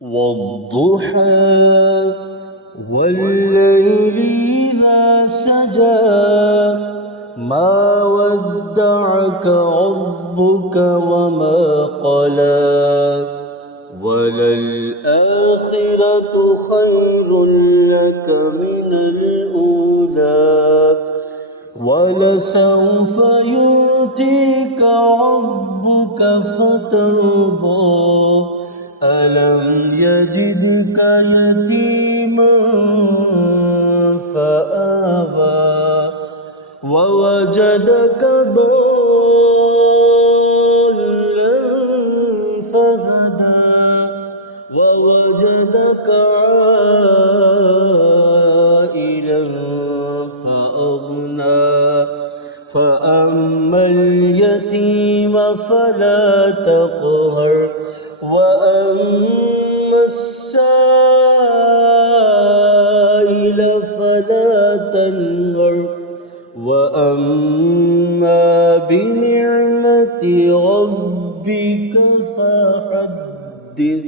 والضحى والليل إذا سجى ما ودعك ربك وما قلى وللآخرة خير لك من الأولى ولسوف يؤتيك ربك فترضى ألم يجدك يتيما فآوى ووجدك ضالا فهدى ووجدك عائلا فأغنى فأما اليتيم فلا تقهر وأما السائل فلا تنهر وأما بنعمة ربك فحدث